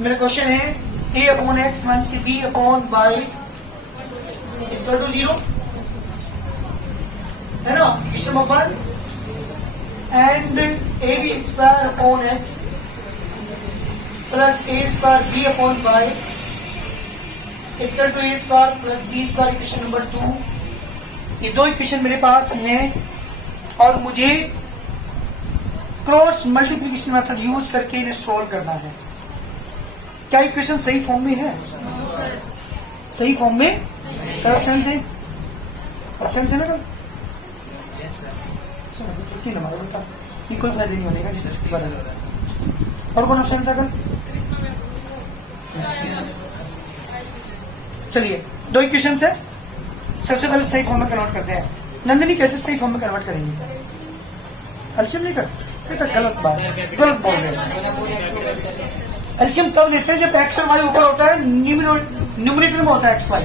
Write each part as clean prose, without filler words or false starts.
मेरा क्वेश्चन है a upon x minus के b upon y equal to 0 है ना। Question number 1 and a b square upon x plus a square b upon y equal to a square plus b square. Equation number 2। ये दो equation मेरे पास हैं और मुझे cross multiplication method use करके इन्हें सोल्व करना है। क्या इक्वेशन सही फॉर्म में है? सही फॉर्म में ऑप्शन है, ऑप्शन है ना कल छुट्टी ना मारो बेटा, ये कोई फायदा नहीं होने का जिससे छुट्टी बदल रहा है। और कौन ऑप्शन था कल? चलिए दो इक्वेशन है, सबसे पहले सही फॉर्म में कन्वर्ट करते हैं। नंदिनी कैसे सही फॉर्म में कन्वर्ट करेंगे? एलसीएम नहीं कर गलत बात, गलत बोल रहे। एलसीएम तब देते हैं जब एक्स और वाई ऊपर होता है, न्यूमरेटर में होता है एक्स वाई,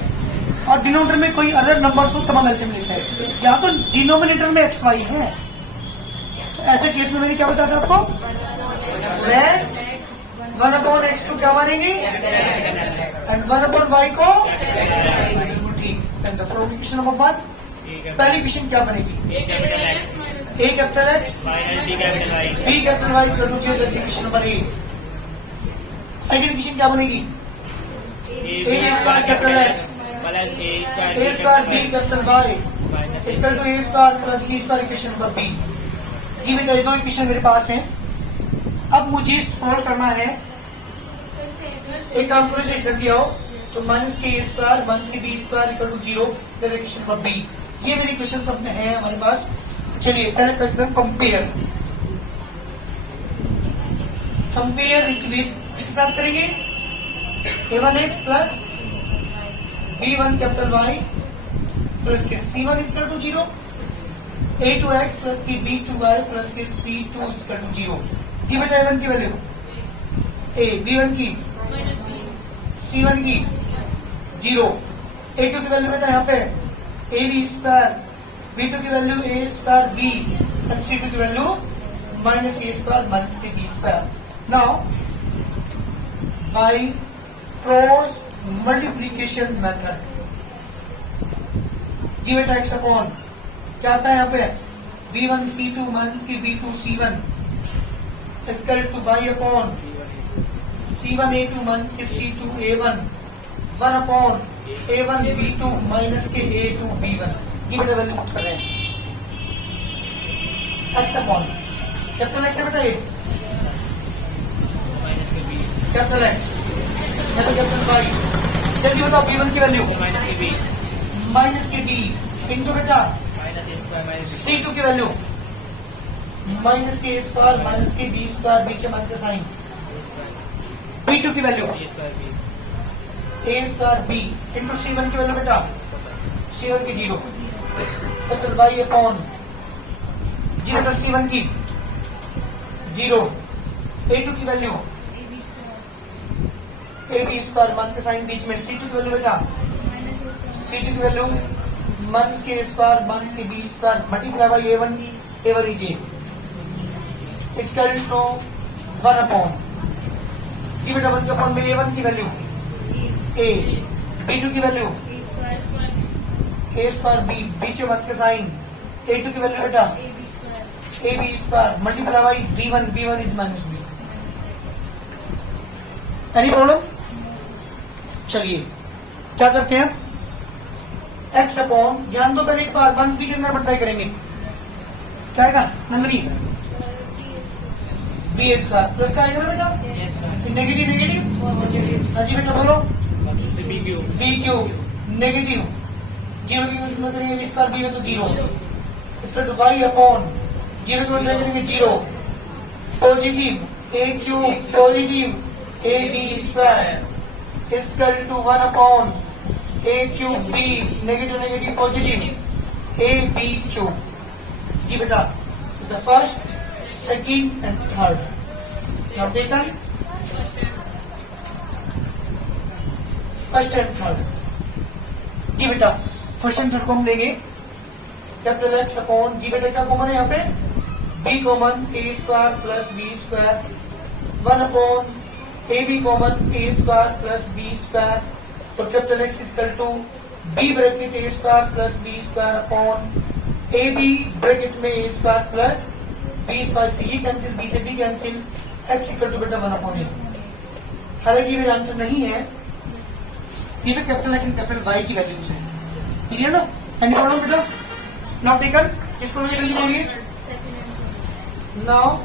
और डिनोमिनेटर में कोई अदर नंबर हो तमाम एलसीएम लेते हैं। यहाँ तो डिनोमिनेटर में एक्स वाई है, तो ऐसे केस में मैंने क्या बताया था आपको? लेट 1 अपॉन एक्स को क्या मानेंगे एंड 1 अपॉन वाई को ठीक। क्वेश्चन नंबर 1, पहली क्वेश्चन क्या बनेगी? A capital x b capital y equal to 0। Question number 8। Second question क्या बनेगी? A square capital x a square b capital y equal to a square plus b square. Equation number b. जी बेटा ये दो equation मेरे पास हैं, अब मुझे सॉल्व करना है। एक काम करो, इसे कर दिया हो तो माइनस के ए स्क्वायर माइनस के b square equal to 0। Equation number b. ये मेरी क्वेश्चन सब में है हमारे पास। चलिए पहले करते हैं कंपेयर। कंपेयर किसके साथ करेंगे? a1x plus b1 capital Y plus के c1 equal to 0, a2x plus की b2y प्लस के c2 इक्वल टू 0। जी बेटा a1 की वैल्यू a, b1 की c1 की 0, a2 की वैल्यू बेटा यहाँ पे a b स्क्वायर, b2 की वैल्यू a स्क्वायर b और c2 की value minus a square minus के b square. Now by cross multiplication method, जी बेटा एक्स अपॉन क्या आता है यहाँ पे? b1 c2 माइनस की b2 c1 is equal two by upon c1 a2 minus के c2 a1 1 upon a1 b2 minus के a2 b1। जी बेटा वैल्यू पुट कर रहे हैं एक्स अपॉन कैपिटल एक्स है बेटा, ये कैपिटल एक्स कैपिटल वाई। जल्दी बताओ b1 की वैल्यू माइनस के b इंटू बेटा c2 की वैल्यू माइनस के a स्क्वायर माइनस के b स्क्वायर, बीच में माइनस का साइन। b2 की value a square b into c1 की वैल्यू बेटा c1 की 0 कैपिटल वाई अपॉन जी बेटा c1 की 0, a2 की value a b square minus का साइन बीच में, c2 की वैल्यू बेटा c2 की वैल्यू माइनस के स्क्वायर माइनस के b square multiply by a1 is equal to 1 upon जी बेटा 1 के अपॉन में a1 की वैल्यू a, b2 की वैल्यू a स्क्वायर b, बीच में माइनस का साइन, a2 की वैल्यू बेटा a b square multiply by b1 is minus b। Any problem? चलिए क्या करते हैं? एक्स अपॉन, ध्यान दो पहले एक बार, वंस बी के अंदर मल्टीप्लाई करेंगे, क्या आएगा नंबरी बी स्क्वायर प्लस का आएगा बेटा नेगेटिव नेगेटिव। हाँ जी बेटा बोलो बी क्यूब नेगेटिव 0 की यूज में करेंगे बी स्क्वायर, बी में तो 0 इसका टू वाई अपॉन 0 की मल्टीप्लाई करेंगे 0 positive a cube positive a b square equal to 1 upon a cube b negative negative positive a b cube. जी बेटा the first second and third now taken first and third. जी बेटा first and third को हम लेंगे capital x upon जी बेटा क्या कॉमन है यहाँ पे? B common a square plus b square 1 upon a b common a square plus b square, तो capital x equal to b bracket a square plus b square upon a b bracket में a square plus b square, से ये cancel, b से b cancel, x equal to बेटा 1 upon ए। हालांकि मेरा answer नहीं है, ये तो कैपिटल एक्स कैपिटल वाई की वैल्यूज है, क्लियर ना? एनी प्रॉब्लम बेटा? नाउ टेकन, इसको मुझे जल्दी बोलिए। Now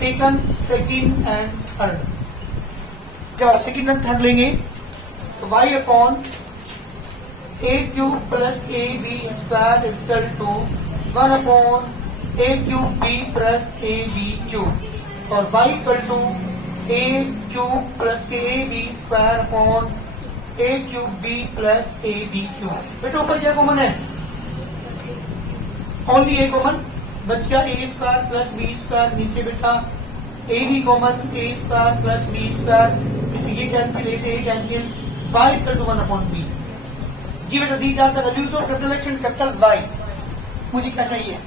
taken second and third, जब सेकंड एंड थर्ड लेंगे तो y upon a cube plus a b square equal to 1 upon a cube b plus a b cube, और y equal to a cube plus a b square upon a cube b plus a b cube. बेटा ऊपर क्या common है? Only ए common बच गया, a square plus b square, नीचे बेटा a b common, a square plus b square, इसे ये कैंसिल, ए से a cancel, y equal to 1 upon b. जी बेटा these are the values of capital x and capital y. मुझे क्या चाहिए?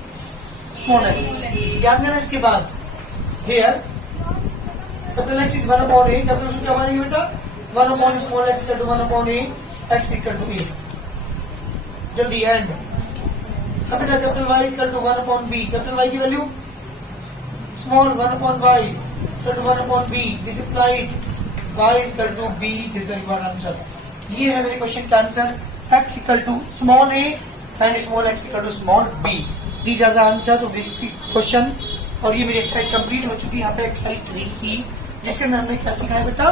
Small x. याद देना इसके बाद here capital x is 1 upon a, capital x क्या बनेगी बेटा? 1 upon small x equal to 1 upon a, x equal to a. जल्दी एंड बेटा capital y equal to 1 upon b, capital y की value small 1 upon y equal to 1 upon b, this implies y equal to b, this the required answer. ये है मेरे question का answer, x equal to small a and small x equal to small b, these are the answer of this question. और ये मेरी exercise complete हो चुकी है। यहाँ पे एक्सरसाइज 3C, जिसके अंदर हमने क्या सीखा है बेटा?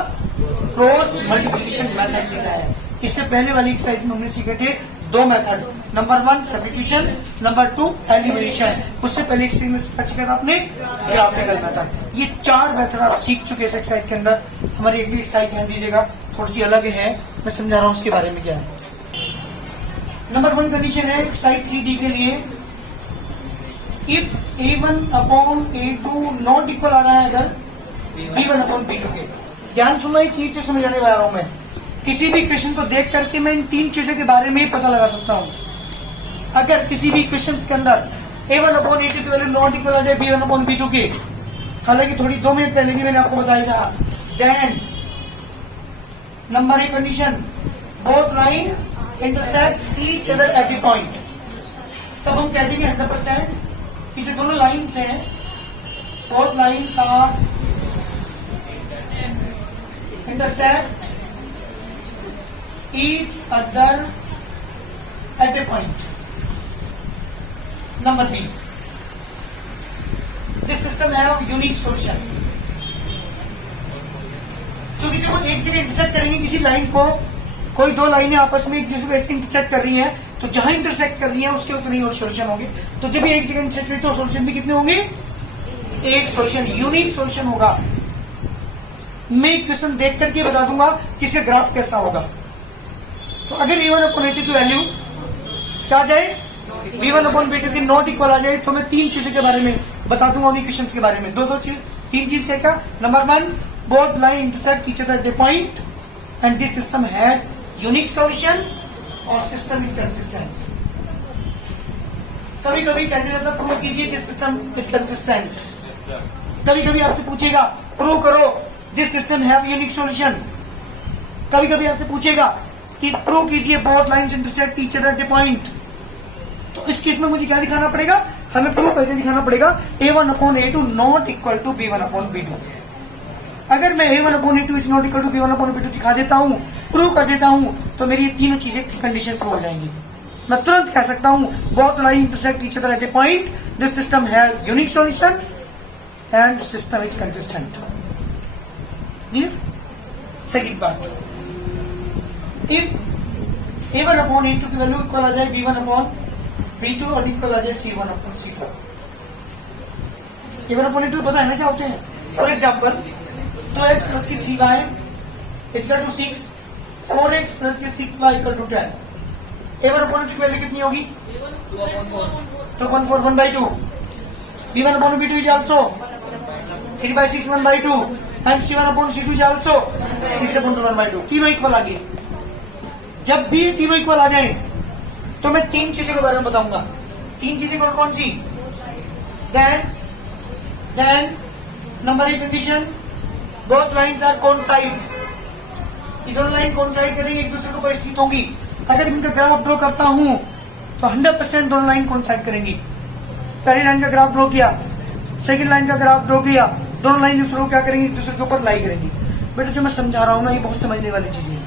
क्रॉस मल्टीप्लिकेशन मेथड सीखा है। इससे पहले वाली एक्सरसाइज में हमने सीखे थे दो method, number 1 substitution, number 2 elimination. उससे पहले एक्सरसाइज में सीखा था आपने ग्राफिकल मेथड। ये 4 मेथड आप सीख चुके हैं इस एक्सरसाइज के अंदर। हमारी एक भी एक्सरसाइज ध्यान दीजिएगा, थोड़ी सी अलग है, मैं समझा रहा हूँ उसके बारे में क्या है। नंबर 1 कंडीशन है एक्सरसाइज 3D के लिए, if A1 upon A2 not equal आ रहा है अगर B1 अपॉन B2 के। ध्यान सुनना, एक चीज जो समझाने वाला हूं मैं, किसी भी क्वेश्चन को देख करके मैं इन 3 चीजों के बारे में ही पता लगा सकता हूं। अगर किसी भी क्वेश्चन के अंदर A1 अपॉन A2 की वैल्यू नॉट इक्वल आ जाए B1 अपॉन B2 के, हालांकि थोड़ी 2 मिनट पहले भी मैंने आपको बताया था, then number 1 condition, both line intersect each other at the point. तब हम कह देंगे 100% कि जो दोनों लाइन्स हैं, both lines are intersect each other at a point. Number b, this system have unique solution. क्योंकि जब हम एक जगह इंटरसेक्ट करेंगे किसी लाइन को, कोई दो लाइनें आपस में एक दूसरे को ऐसे इंटरसेक्ट कर रही हैं, तो जहां इंटरसेक्ट कर रही है उसके उतने ही और सोल्यूशन होंगे। तो जब ये एक जगह इंटरसेक्ट करें तो सोल्यूशन भी कितने होंगे? एक सोल्यूशन, यूनिक सोल्यूशन होगा। मैं क्वेश्चन देख करके बता दूंगा कि इसका ग्राफ कैसा होगा। तो अगर A1 अपॉन A2 की वैल्यू क्या आ जाए, B1 अपॉन B2 की नॉट इक्वल आ जाए, तो मैं 3 चीजों के बारे में बता दूंगा, उन्हीं क्वेश्चन के बारे में। दो चीज, 3 चीज क्या? Number 1, both line intersect each other at a point and this system has unique solution और सिस्टम इज कंसिस्टेंट। कभी कभी कह जाता है प्रूव कीजिए दिस सिस्टम इज कंसिस्टेंट। कभी कभी आपसे पूछेगा प्रूव करो this system have unique solution. कभी कभी आपसे पूछेगा कि प्रूव कीजिए both lines intersect each other at a point. तो इस केस में मुझे क्या दिखाना पड़ेगा? हमें प्रूव करके दिखाना पड़ेगा A1 upon A2 not equal to B1 upon B2। अगर मैं A1 upon A2 is not equal to B1 upon B2 दिखा देता हूं, प्रूव कर देता हूं, तो मेरी ये तीनों चीजें कंडीशन प्रूव हो जाएंगी। मैं तुरंत कह सकता हूं both line intersect each other at a point, this system have unique solution and system is consistent. Second part, if A1 upon A2 की वैल्यू इक्वल आ जाए B1 अपॉन B2 और इक्वल आ जाए C1 upon C2। A1 upon A2 पता है ना क्या होते हैं? फॉर एग्जाम्पल 2x प्लस की 3y equal to 6, 4x plus के 6y equal to 10। A1 upon A2 की वैल्यू कितनी होगी? 2.4 1/2। B1 upon B2 is also 3/6 1/2 and C1 upon C2 is also 6 upon 1/2। तीनों इक्वल आ गए। जब भी तीनों इक्वल आ जाए तो मैं 3 चीजों के बारे में बताऊंगा। 3 चीजें कौन सी? Then number 1 condition, both lines are coincide, ये दोनों लाइन कोइंसाइड करेंगे, एक दूसरे को परिस्थित होंगी। अगर इनका ग्राफ ड्रॉ करता हूं तो 100% दोनों लाइन कोइंसाइड करेंगी। पहली लाइन का ग्राफ ड्रॉ किया, सेकंड लाइन का ग्राफ ड्रॉ किया, दोनों लाइन दूसरे को क्या करेंगी, एक दूसरे के ऊपर लाई करेंगी। बेटा जो मैं समझा रहा हूं ना, ये बहुत समझने वाली चीजें हैं,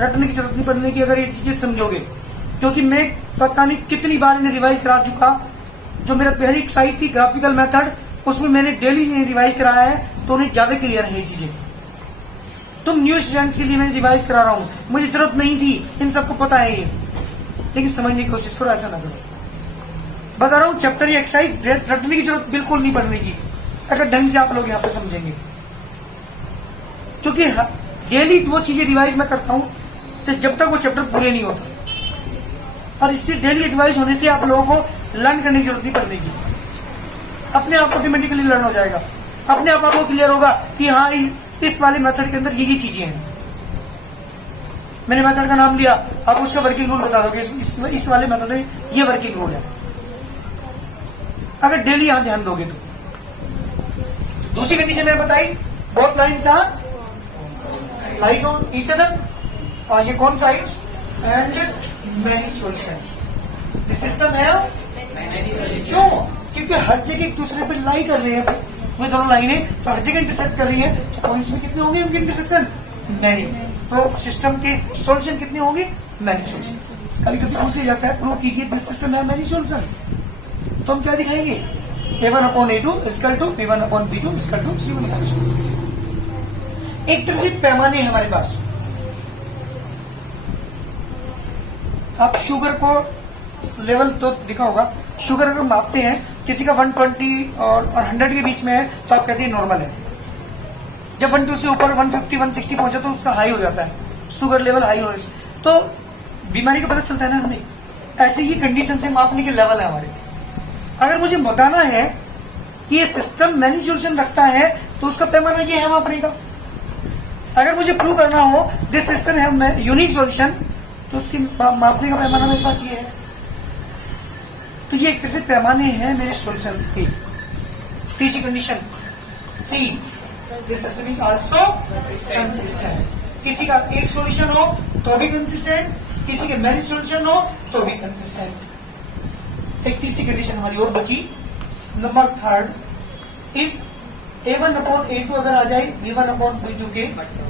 रटने की जरूरत नहीं पड़ने की अगर ये चीजें समझोगे, क्योंकि मैं पता नहीं कितनी बार इन्हें रिवाइज करा चुका। जो मेरा पहली एक्सरसाइज थी ग्राफिकल मेथड, उसमें मैंने डेली रिवाइज कराया है, तो उन्हें ज्यादा क्लियर है ये चीजें। तुम न्यू स्टूडेंट्स के लिए मैं रिवाइज करा रहा हूं, मुझे जरूरत नहीं थी, इन सबको पता है ये, लेकिन समझने की कोशिश करो, ऐसा ना करो। बता रहा हूं चैप्टर या एक्सरसाइज रटने की जरूरत बिल्कुल नहीं पड़ने की, अगर ढंग से आप लोग यहाँ पे समझेंगे। क्योंकि डेली वो चीजें रिवाइज मैं करता हूं तो जब तक वो चैप्टर पूरे नहीं होता, और इससे डेली रिवाइज होने से आप लोगों को लर्न करने की जरूरत नहीं पड़ने की, अपने आप ऑटोमेटिकली लर्न हो जाएगा। अपने आप आपको क्लियर होगा कि हाँ इस वाले मेथड के अंदर ये चीजें हैं। मैंने मेथड का नाम लिया, आप उसका वर्किंग रूल बता दोगे, इस वाले मेथड में ये वर्किंग रूल है, अगर डेली यहां ध्यान दोगे तो। दूसरी कंडीशन मैंने बताई, both lines are lies on each other, और ये कौन sides and many solutions. This system है क्यों, क्योंकि हर जगह एक दूसरे पर लाई कर रहे हैं वो दोनों लाइनें, तो हर जगह इंटरसेक्ट कर रही है, तो पॉइंट्स में कितने होंगे उनके इंटरसेक्शन, मैनी। तो सिस्टम के सॉल्यूशन कितने होंगे, मैनी सॉल्यूशन। कभी कभी पूछ लिया जाता है प्रूव कीजिए दिस सिस्टम है मैनी सॉल्यूशन, तो हम क्या दिखाएंगे, A1/A2 equal to B1/B2 equal to C1/C2। एक तरह से पैमाने हैं हमारे पास। आप शुगर को लेवल तो दिखा होगा, शुगर अगर मापते हैं, किसी का 120 और 100 के बीच में है तो आप कहते हैं नॉर्मल है। जब 120 से ऊपर 150 160 पहुंचा तो उसका हाई हो जाता है, शुगर लेवल हाई होने से, तो बीमारी का पता चलता है ना हमें। ऐसे ही कंडीशन से मापने के लेवल है हमारे। अगर मुझे बताना है कि ये सिस्टम मैनी सॉल्यूशन रखता है तो उसका पैमाना ये है मापने का। अगर मुझे प्रूव करना हो दिस सिस्टम है यूनिक सॉल्यूशन, तो उसकी मापने का पैमाना मेरे पास ये है। तो ये एक तरह से पैमाने हैं मेरे सॉल्यूशंस के। तीसरी condition c, this system is also consistent. किसी का एक सॉल्यूशन हो तो भी कंसिस्टेंट, किसी के मैनी सॉल्यूशन हो तो भी कंसिस्टेंट। एक तीसरी कंडीशन हमारी और बची, नंबर थर्ड, इफ A1/A2 अगर आ जाए B1/B2 के,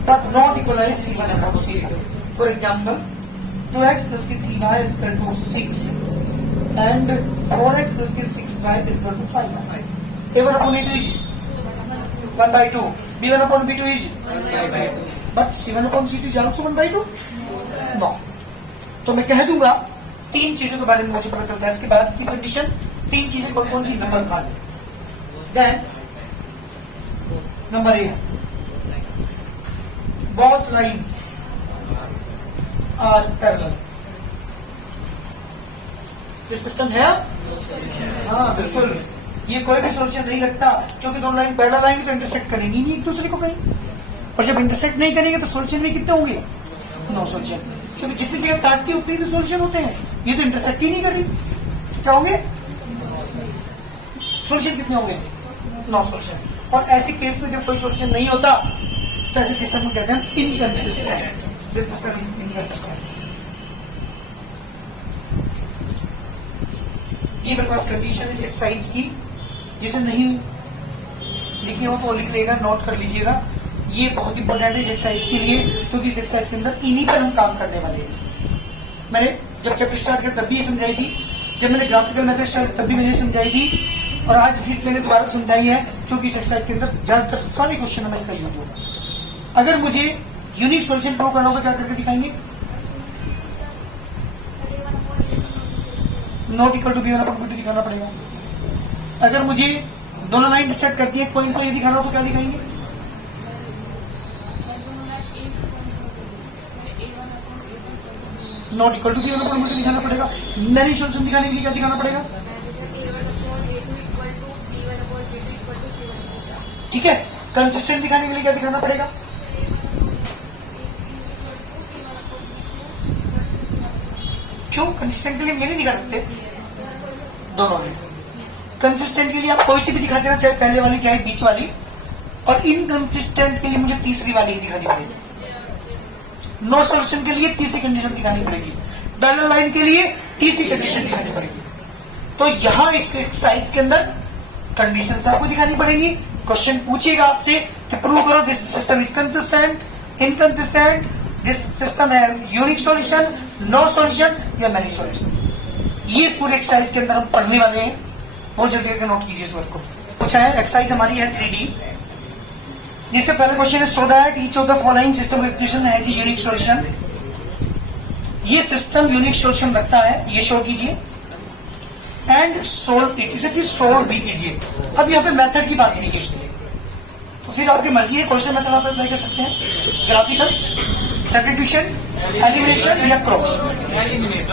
but not equalise C1/C2। For example 2x plus की 3y is equal to 6 and 4x plus की 6y is equal to 5। A1/A2 is 1/2, B1/B2 is 1/2, but C1/C2 is also 1/2। No, तो मैं कह दूंगा तीन चीजों के बारे में मुझे पता चलता है। इसके बाद की कंडीशन, तीन चीजें कौन कौन सी, number third, then number 8, both lines are parallel। ये सिस्टम है, हाँ बिल्कुल, ये कोई भी सॉल्यूशन नहीं रखता, क्योंकि दोनों लाइन पैरेलल आएंगे तो इंटरसेक्ट करेंगी नहीं एक दूसरे को कहीं, और जब इंटरसेक्ट नहीं करेंगे तो सॉल्यूशन भी कितने होंगे, नो सॉल्यूशन। क्योंकि जितनी जगह काटती उतनी तो सॉल्यूशन होते हैं, ये तो इंटरसेक्ट ही नहीं कर रही, क्या होंगे, सॉल्यूशन कितने होंगे, नो सॉल्यूशन। और ऐसे केस में जब कोई सॉल्यूशन नहीं होता तो ऐसे सिस्टम को कहते हैं inconsistent. This system is inconsistent. ये मेरे पास कंडीशन इस एक्सरसाइज की, जिसे नहीं लिखी हो तो लिख लेगा, नोट कर लीजिएगा। ये बहुत इंपॉर्टेंट है एक्सरसाइज के लिए, क्योंकि इस एक्सरसाइज के अंदर इन्हीं पर हम काम करने वाले हैं। मैंने जब चैप्टर स्टार्ट किया तब भी ये समझाई थी, जब मैंने ग्राफिकल मेथड स्टार्ट तब भी मैंने समझाई थी, और आज फिर मैंने दोबारा समझाई है, क्योंकि इस एक्सरसाइज के अंदर ज्यादातर सारे क्वेश्चन हमें इसका यूज होगा। अगर मुझे यूनिक सॉल्यूशन प्रूव करना हो तो क्या करके दिखाएंगे, नॉट इक्वल टू B1/B2 दिखाना पड़ेगा। अगर मुझे दोनों लाइन इंटरसेक्ट करती है एक पॉइंट पर ये दिखाना हो तो क्या दिखाएंगे, नॉट इक्वल टू B1/B2 दिखाना पड़ेगा। मैनी सॉल्यूशन दिखाने के लिए क्या दिखाना पड़ेगा, ठीक है। कंसिस्टेंट दिखाने के लिए क्या दिखाना पड़ेगा, क्यों कंसिस्टेंट के लिए ये नहीं दिखा सकते, दोनों है। कंसिस्टेंट के लिए आप कोई सी भी दिखा देना, चाहे पहले वाली चाहे बीच वाली, और इनकंसिस्टेंट के लिए मुझे तीसरी वाली ही दिखानी पड़ेगी। नो सॉल्यूशन के लिए तीसरी कंडीशन दिखानी पड़ेगी, पैरेलल लाइन के लिए तीसरी कंडीशन दिखानी पड़ेगी। तो यहां इस एक्सरसाइज के अंदर कंडीशन आपको दिखानी पड़ेगी। क्वेश्चन पूछेगा आपसे कि प्रूव करो this system is consistent, inconsistent, this system है यूनिक सॉल्यूशन, नो सॉल्यूशन या मैनी सॉल्यूशन। ये इस पूरे एक्सरसाइज के अंदर हम पढ़ने वाले हैं। बहुत जल्दी करके नोट कीजिए इस वर्क को। पूछा है एक्सरसाइज हमारी है 3D, जिसका पहला क्वेश्चन है so that each of the following system of equation has a unique solution. ये सिस्टम यूनिक सॉल्यूशन रखता है, ये शो कीजिए एंड सोल्व इट, इसे फिर सोल्व भी कीजिए। अब यहाँ पे मेथड की बात कीजिए इसमें, तो फिर आपकी मर्जी है कौन सा मेथड आप अप्लाई कर सकते हैं, ग्राफिकल, सब्स्टिट्यूशन, एलिमिनेशन या क्रॉस।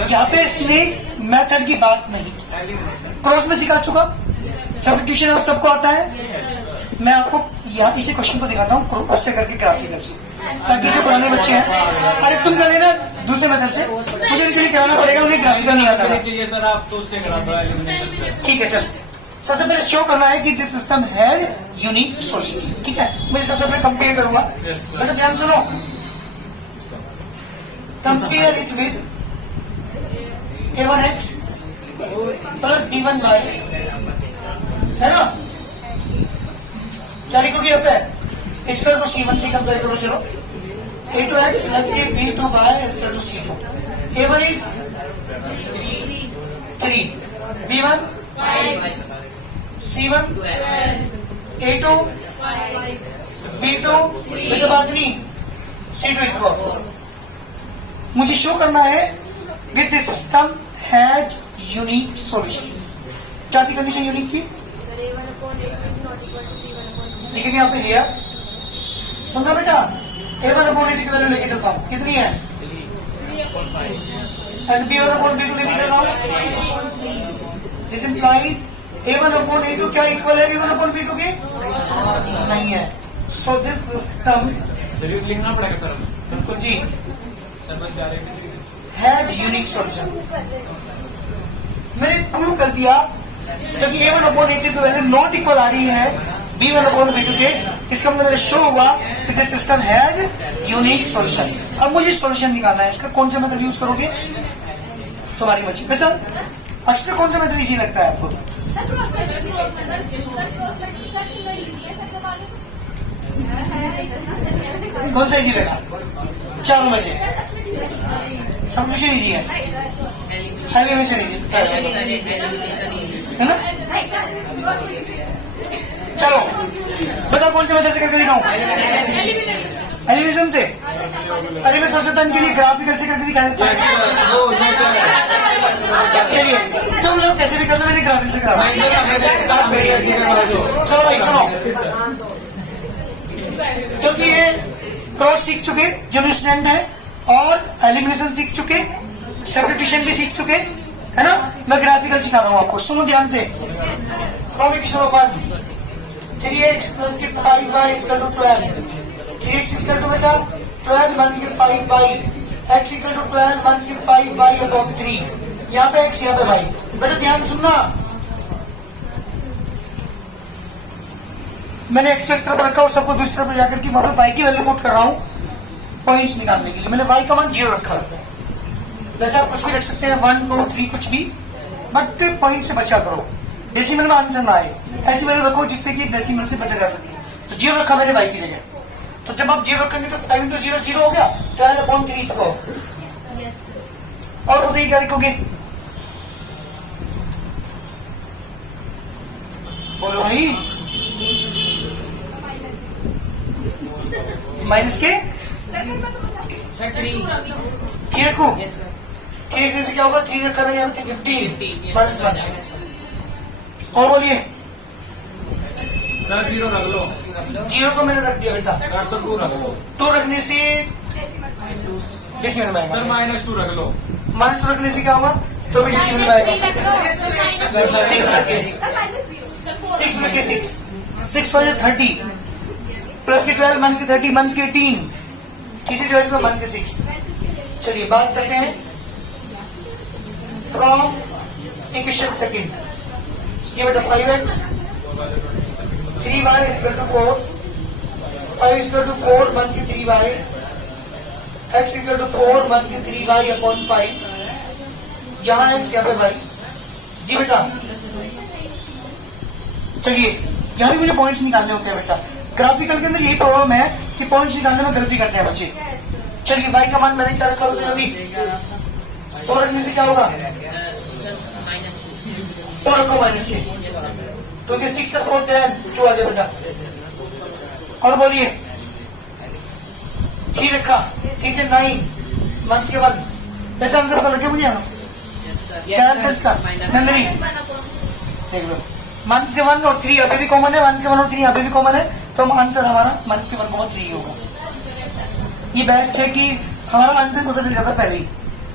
यहाँ पे इसने मेथड की बात नहीं की, क्रॉस में सिखा चुका, सब्स्टिट्यूशन आप सबको आता है। मैं आपको यहाँ इसी क्वेश्चन को दिखाता हूँ उससे करके ग्राफिकल से, ताकि जो पुराने बच्चे हैं, अरे तुम कर लेना दूसरे मेथड से, मुझे इनके लिए कराना पड़ेगा, उन्हें ग्राफिकल नहीं आता चाहिए सर, आप तो उससे करा दो। ठीक है, चल सबसे पहले शो करना है कि दिस सिस्टम है यूनिक सॉल्यूशन। ठीक है, मैं सबसे पहले कंपेयर करूंगा, बेटा ध्यान सुनो, compare it with a1x plus b1y, है ना, क्या लिखोगे यहाँ पे, इक्वल टू c1 से कंपेयर करो। चलो a2x plus b2y equal to c2, a1 is 3, b1 c1 a2 b2 में तो बात नहीं, c2 इज 4। मुझे शो करना है with this system has unique solution. क्या थी कंडीशन यूनिक की, लिखेंगे यहाँ पे लिया, सुनना बेटा, a1/a2 की वैल्यू लेके चलता हूँ, कितनी है, एंड b1/b2 लेके चल रहा हूँ। दिस इंप्लाइज a1/a2 क्या इक्वल है b1/b2 के, नहीं है। सो दिस सिस्टम लिखना पड़ेगा सर, बिल्कुल जी, हैज यूनिक सॉल्यूशन। मैंने प्रूव कर दिया, क्योंकि a1/a2 की वैल्यू नॉट इक्वल आ रही है b1/b2 के, इसका मतलब शो हुआ कि this system has unique solution. अब मुझे सॉल्यूशन निकालना है, इसका कौन सा मेथड यूज करोगे, तुम्हारी मर्जी। वैसा अक्सर कौन सा मेथड इजी लगता है आपको, कौन सा इजी लगा, चारों में से सब्स्टिट्यूशन इजी है, एलिमिनेशन इजी है ना। चलो बताओ कौन से मेथड से करके दिखाऊं, एलिमिनेशन से। अरे मैं सोचा था इनके लिए ग्राफिकल से करके दिखाया। चलिए तुम लोग कैसे भी करना, मैंने ग्राफिक से करा। चलो भाई सुनो, क्योंकि ये क्रॉस सीख चुके जो स्टूडेंट है, और एलिमिनेशन सीख चुके, सब्स्टिट्यूशन भी सीख चुके, है ना। मैं ग्राफिकल सिखा रहा हूँ आपको, सुनो ध्यान से। From equation of 1 3x plus 5y is equal to 12, 3x is equal to बेटा 12 minus 5y, x equal to 12 minus 5y upon 3, यहाँ पे x यहाँ पे y। बेटा ध्यान सुनना, मैंने x एक तरफ रखा और सबको दूसरी तरफ जाकर के वहां पे y की वैल्यू पुट कर रहा हूँ पॉइंट्स निकालने के लिए। मैंने y का मान 0 रखा है, वैसे आप कुछ भी रख सकते हैं 1 2 3 कुछ भी, बट पॉइंट से बचा करो, डेसिमल में आंसर ना आए, ऐसी वैल्यू रखो जिससे कि डेसिमल से बचा जा सके। तो 0 रखा मैंने y की जगह, तो जब आप 0 रखेंगे तो 5 into 0 0 हो गया, 12/3 इसको। और बताइए क्या लिखोगे, बोलो भाई, माइनस के 3 रखो, 3 रखने से क्या होगा, 3 रखा मैंने यहाँ पे 15 माइनस 1। और बोलिए सर 0 रख लो, 0 को मैंने रख दिया बेटा, तो 2 रख लो, 2 रखने से डेसिमल में सर -2 रख लो, माइनस रखने से क्या होगा, तो भी डेसिमल में आएगा। 6 में के 6 पर 30 प्लस के 12 माइनस के 30 माइनस के 18, किसी डिवाइड को माइनस के 6। चलिए बात करते हैं from equation second, give it a 5x 3y is equal to 4, 5 is equal to 4 1 से 3y, x equal to 4 1 से 3y upon 5, यहाँ x यहाँ पे y। जी बेटा चलिए यहाँ भी मुझे पॉइंट्स निकालने होते हैं बेटा। ग्राफिकल के अंदर यही प्रॉब्लम है कि पॉइंट्स निकालने में गलती करते हैं बच्चे। चलिए y का मान मैंने क्या रखा होगा जल्दी, और रखने से क्या होगा, और रखो माइनस के, तो ये 6 तक 4 10 2 आ गया बेटा। और बोलिए 3 रखा, 3 9 1 के 1, वैसे आंसर पता लगे मुझे यहाँ से क्या आंसर इसका, नंदनी देख लो। 1 से 1 और 3 अभी भी कॉमन है, 1 से 1 और 3 अभी भी कॉमन है, तो आंसर हमारा 1 से 1 3 होगा। ये बेस्ट है कि हमारा आंसर पता चल जाता पहले ही।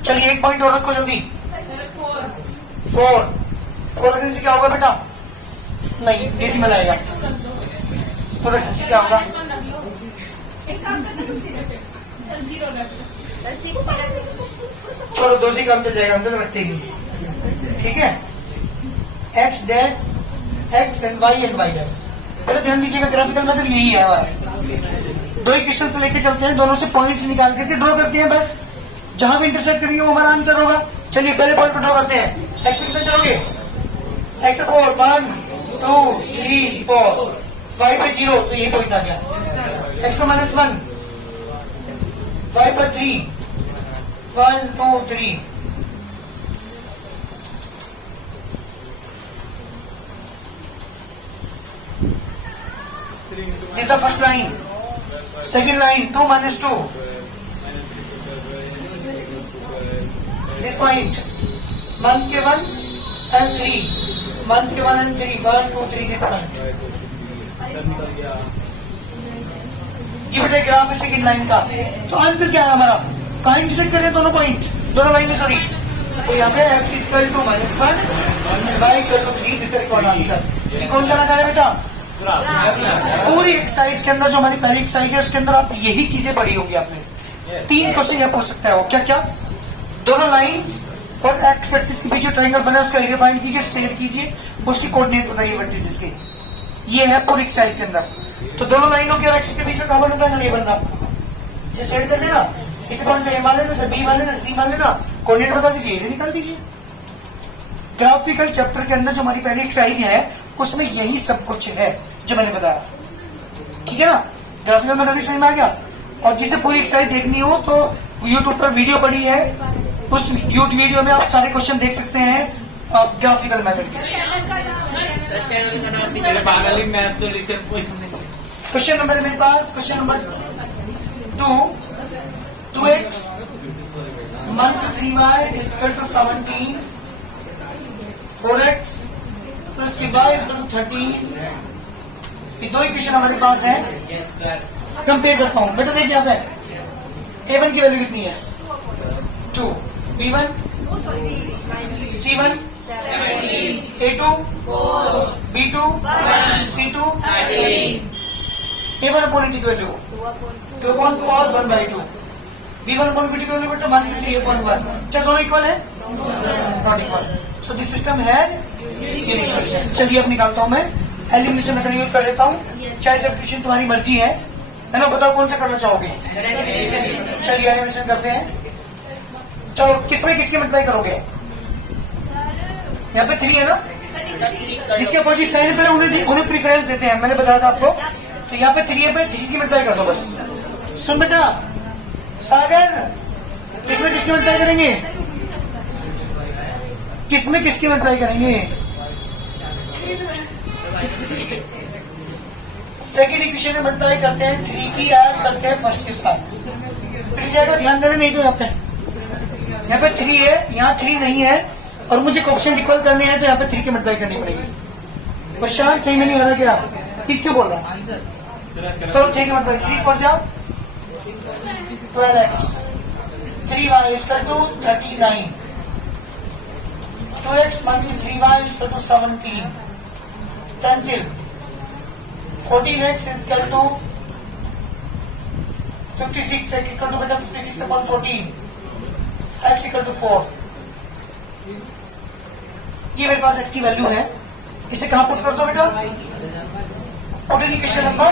चलिए एक पॉइंट और रखो जल्दी, 4 रखने से क्या होगा बेटा, नहीं डेसिमल आएगा, तो रखने से क्या होगा, चलो 2 से कम चल जाएगा, हम तो रखते ही, ठीक है। x dash x and y dash. पहले ध्यान दीजिएगा ग्राफिकल मेथड यही है हमारा। 2 इक्वेशन से लेके चलते हैं, दोनों से पॉइंट्स निकाल करके ड्रॉ करते हैं, बस जहां भी इंटरसेक्ट करेंगे वो हमारा आंसर होगा। चलिए पहले पॉइंट को ड्रॉ करते हैं। x पे कितने चलोगे, x पे 4 1 2 3 4, y पे 0 तो यही पॉइंट आ गया, x पे -1, y पे 3 1 2 3। This is the first line. Second line 2 minus 2. This point 1 के 1 and 3, 1 के 1 and 3, 1 2 3 this point. ये बेटा ग्राफ है सेकंड लाइन का, तो आंसर क्या है हमारा, कहाँ इंटरसेक्ट कर रहे हैं दोनों पॉइंट, दोनों लाइन में, सॉरी। तो यहाँ पे x equal to -1 y equal to 3, this correct answer. ये कौन सा लगा है बेटा, पूरी एक्सरसाइज के अंदर जो हमारी पहली एक्सरसाइज है उसके अंदर आप यही चीजें पढ़ी होगी आपने। 3 क्वेश्चन यहाँ पूछ सकता है वो, क्या क्या, दोनों लाइंस और एक्स एक्सिस के बीच जो ट्रायंगल बना है उसका एरिया फाइंड कीजिए, सेट कीजिए, उसकी कोऑर्डिनेट बताइए वर्टिसेस के। ये है पूरी एक्सरसाइज के अंदर। तो दोनों लाइनों के और एक्सिस के बीच में कॉमन ट्रायंगल ये बनना, जिसे सेट कर लेना, इसे कौन ए मान लेना, बी मान लेना, सी मान लेना, कोऑर्डिनेट बता दीजिए, एरिया निकाल दीजिए। ग्राफिकल चैप्टर के अंदर जो हमारी पहली एक्सरसाइज है उसमें यही सब कुछ है जो मैंने बताया, ठीक है ना। ग्राफिकल मेथड समझ में आ गया। और जिसे पूरी एक्सरसाइज देखनी हो तो यूट्यूब पर वीडियो पड़ी है, उस यूट्यूब वीडियो में आप सारे क्वेश्चन देख सकते हैं ग्राफिकल मेथड के। क्वेश्चन नंबर मेरे पास, question number 2x minus 3y is equal to 17, 4x plus 5y is equal to 13। ये 2 इक्वेशन हमारे पास है। कंपेयर करता हूं बेटा, देखिए यहाँ पे a1 की वैल्यू कितनी है 2, b1 c1 a2 b2 c2 a1 upon a2 की वैल्यू 2/2 और 1/2, b1 अपॉन b2 की वैल्यू बेटा 1/3/1। क्या दोनों इक्वल है, not equal. So this system है इनिशिएशन। चलिए अब निकालता हूं मैं, एलिमिनेशन मेथड यूज कर लेता हूं, चाहे सब्स्टिट्यूशन तुम्हारी मर्जी है ना, बताओ कौन सा करना चाहोगे। चलिए एलिमिनेशन करते हैं। चलो किसमें किसके मल्टीप्लाई करोगे, यहाँ पे 3 है ना, जिसके अपोजिट साइन है पहले उन्हें प्रीफरेंस देते हैं, मैंने बताया था आपको। तो यहाँ पे 3 है, पे 3 की मल्टीप्लाई कर दो बस। सुन बेटा सागर, किसमें किसकी मल्टीप्लाई करेंगे, किसमें किसकी मल्टीप्लाई करेंगे, सेकेंड इक्वेशन में मल्टीप्लाई करते हैं, 3 की ऐड करते हैं फर्स्ट के साथ, फिर जाएगा, ध्यान देना नहीं तो यहाँ पे 3 है, यहाँ 3 नहीं है और मुझे कोएफिशिएंट इक्वल करने हैं, तो यहाँ पे 3 की मल्टीप्लाई करनी पड़ेगी। प्रशांत सही में नहीं हो रहा क्या, ठीक क्यों बोल रहा है, चलो 3 की मल्टीप्लाई, 3 4 जाओ 12x, 3y is equal to 39, 2x minus 3y is equal to 17, cancel, 14x is equal to 56, equal to बेटा 56 upon 14, x equal to 4। ये मेरे पास x की वैल्यू है, इसे कहां पुट कर दो बेटा, put in equation number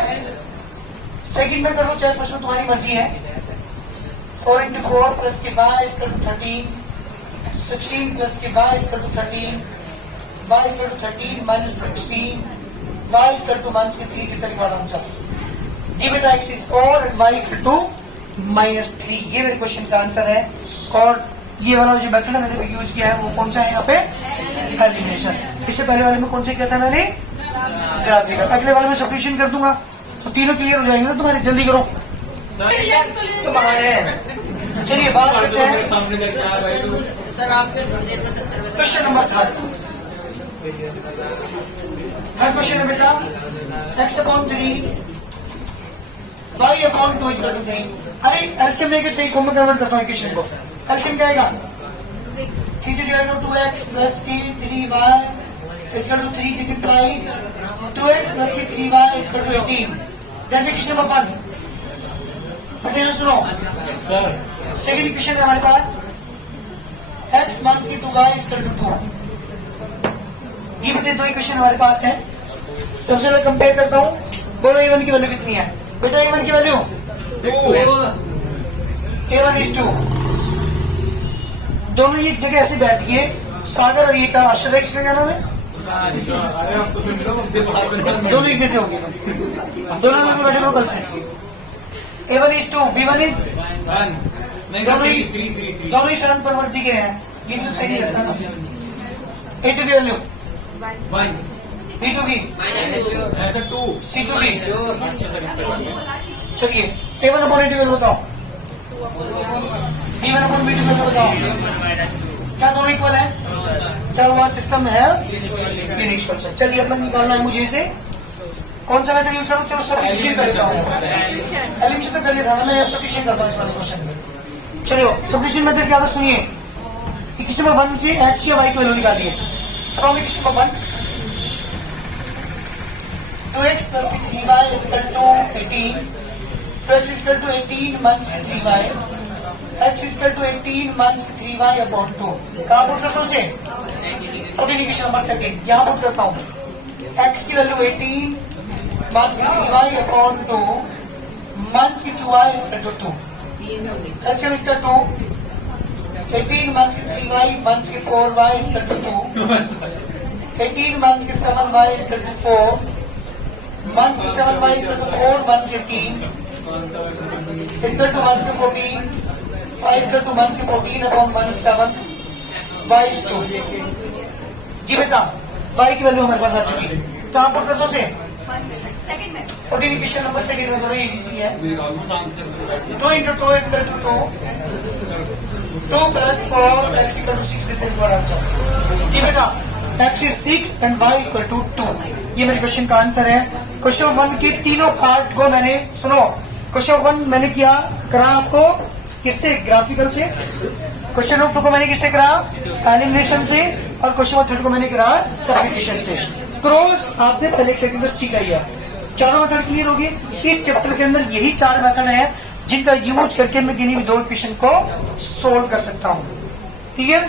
second में कर लो चाहे फर्स्ट में, तुम्हारी मर्जी है। 4 into 4 plus के y is equal to 13, 16 plus के y is equal to 13, y is equal to 13 minus 16, y is equal to minus 3 किस तरीके का आंसर? जी बेटा x is 4 and y equal to minus 3, ये मेरे क्वेश्चन का आंसर है। और ये वाला जो मेथड मैंने यूज किया है वो कौन सा है यहाँ पे? एलिमिनेशन। इससे पहले वाले में कौन सा किया था मैंने? ग्राफिकल। अगले वाले में सब्स्टिट्यूशन कर दूंगा तो तीनों क्लियर हो जाएंगे ना तुम्हारे। जल्दी करो तुम्हारे। चलिए बात करते हैं सर आपके थोड़ी देर में 70 में क्वेश्चन नंबर 3। थर्ड क्वेश्चन है बेटा x/3 y/2 is equal to 3। अरे एलसीएम लेके सही फॉर्म में कन्वर्ट करता हूँ इक्वेशन को। एलसीएम क्या आएगा? 3 से डिवाइड 2x प्लस की 3y is equal to 3। This implies 2x plus की 3y is equal to 18। That equation number 1। बेटा यहाँ सुनो, सर सेकंड इक्वेशन है हमारे पास x माइनस की 2y is equal to 2। जी बेटे दो इक्वेशन हमारे पास है। सबसे पहले कंपेयर करता हूँ, बोलो a1 की वैल्यू कितनी है? बेटा a1 की वैल्यू a1 is 2। दोनों एक जगह ऐसे बैठ गए, सागर और ये का आश्रय एक्स का क्या नाम है? अरे हम तो फिर मिलो दोनों एक जैसे होंगे, दोनों में बैठे हो कल से। a1 is 2, b1 is दोनों ही शरण परवर्ती के हैं, ये तो सही नहीं लगता ना। a2 की वैल्यू b2 की ऐसा 2 c2 की। चलिए a1 अपॉन a2 वैल्यू बताओ, b1 अपॉन b2 वैल्यू बताओ। क्या दोनों इक्वल है? क्या हुआ? सिस्टम है फिनिश कर सकते। चलिए अपन निकालना है मुझे इसे। कौन सा मेथड यूज करूँ? चलो सब्स्टिट्यूशन कर लेता हूँ। एलिमिनेशन तो कर लिया था ना, मैं अब सब्स्टिट्यूशन करता हूँ इस वाले क्वेश्चन में। चलिए सब्स्टिट्यूशन मेथड क्या था सुनिए। इक्वेशन नंबर 1 से x या y की वैल्यू निकालिए। From equation number 1 2x plus 3y is equal to 18, 2x is equal to 18 minus 3y, x is equal to 18 minus 3y upon 2। कहाँ पुट करता हूँ उसे? इक्वेशन नंबर 2 यहाँ पुट करता हूँ। x की value 18 minus 3y upon 2 minus 2y is equal to 2। LCM is equal to 18 minus 3y minus 4y is equal to 2, 18 minus 7y is equal to 4, minus 7y is equal to 4 minus 18 is equal to minus 14, y is equal to minus 14 upon minus 7, y is 2। जी बेटा y की value हमारे पास आ चुकी है, तो आप put कर दो से। और इक्वेशन नंबर 2 में थोड़ी इजी है। 2 into 2 is equal to 2, 2 plus 4 x equal to 6 is equal to 2। जी बेटा x is 6 and y equal to 2, ये मेरे क्वेश्चन का आंसर है। क्वेश्चन 1 के तीनों पार्ट को मैंने सुनो, क्वेश्चन 1 मैंने किया करा आपको किससे? ग्राफिकल से। क्वेश्चन नंबर 2 को मैंने किससे करा? एलिमिनेशन से। और क्वेश्चन नंबर 3 को मैंने करा सब्स्टिट्यूशन से। क्रॉस आपने पहले सेकंड सीखा ही है। चारों मेथड क्लियर होगी। इस चैप्टर के अंदर यही 4 मेथड है जिनका यूज करके मैं किन्हीं भी 2 इक्वेशन को सोल्व कर सकता हूँ। क्लियर?